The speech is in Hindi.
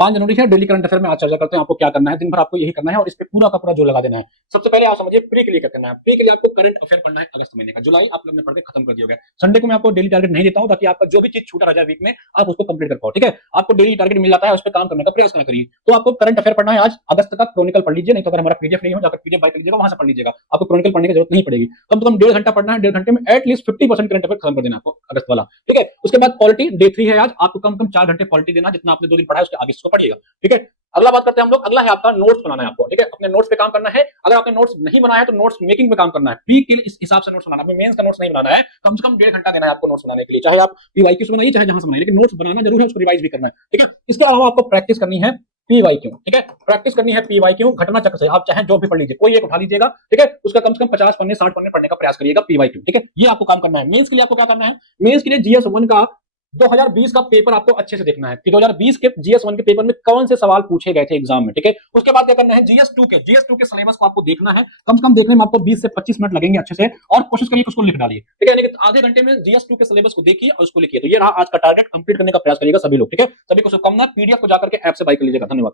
5 जनवरी है, डेली करंट अफेयर में आज चर्चा करते हैं। आपको क्या करना है, दिन भर आपको यही करना है और इस पे पूरा का पूरा जो लगा देना है। सबसे पहले आप समझिए प्री के लिए क्या करना है। प्री के लिए आपको करंट अफेयर पढ़ना है अगस्त महीने का। जुलाई आप लोग ने पढ़ के खत्म कर दिया गया। संडे को मैं आपको डेली टारगेट नहीं देता हूं ताकि आपका जो भी चीज छूटा रह जाए वीक में आप उसको कंप्लीट कर पाओ। ठीक है, आपको डेली टारगेट मिल जाता है, उस पर काम करने का प्रयास करना करिए। तो आपको करंट अफेयर पढ़ना है आज अगस्त का। क्रॉनिकल पढ़ लीजिए, नहीं तो अगर हमारा पीडीएफ नहीं हो जाकर पीडीएफ बाय कर लीजिएगा, वहां से पढ़ लीजिएगा। आपको क्रॉनिकल पढ़ने की जरूरत नहीं पड़ेगी। कम से कम 1.5 घंटा पढ़ना है। 1.5 घंटे में एटलीस्ट 50% करंट अफेयर खत्म कर देना आपको अगस्त वाला। ठीक है, उसके बाद पॉलिटी डे 3 है आज। आपको कम से कम 4 घंटे पॉलिटी देना, जितना आपने 2 दिन पढ़ा है उसके आगे इसको पढ़िएगा। ठीक है, अगला बात करते हैं हम लोग। अगला है आपका नोट्स बनाना है आपको। ठीक है, अपने नोट्स पे काम करना है। अगर आपने नोट्स नहीं बनाया तो नोट्स मेकिंग पे काम करना है। प्री के लिए इस हिसाब से नोट्स बनाना है, मेंस का नोट्स नहीं बनाना है। कम से कम 1.5 घंटा देना है आपको नोट्स बनाने के लिए। चाहे आप पीवाईक्यू से बनाइए, चाहे जहां से बनाइए, लेकिन नोट्स बनाना जरूर है, उसको रिवाइज भी करना है। ठीक है, इसके अलावा आपको प्रैक्टिस करनी है पीवाईक्यू। ठीक है, प्रैक्टिस करनी है पीवाईक्यू घटना चक्र से। आप चाहे जो भी पढ़ लीजिए, कोई एक उठा लीजिएगा। ठीक है, उसका कम से कम 50 पन्ने 60 पन्ने पढ़ने का प्रयास करिएगा पीवाईक्यू। ठीक है, ये आपको काम करना है। मेंस के लिए आपको क्या करना है, मेंस के लिए जीएस 1 का 2020 का पेपर आपको अच्छे से देखना है कि 2020 के जीएस 1 के पेपर में कौन से सवाल पूछे गए थे एग्जाम में। ठीक है, उसके बाद क्या करना है, जीएस 2 के सिलेबस को आपको देखना है। कम से कम देखने में आपको 20 से 25 मिनट लगेंगे अच्छे से, और कोशिश करिए कि उसको लिख डालिए। ठीक है, यानी कि आधे घंटे में जीएस 2 के सिलेबस को देखिए और उसको लिखिए। तो ये रहा आज का टारगेट, कंप्लीट करने का प्रयास करिएगा सभी लोग। ठीक है, सभी को शुभकामना। पीडीएफ को जाकर के ऐप से बाय कर लीजिएगा। धन्यवाद।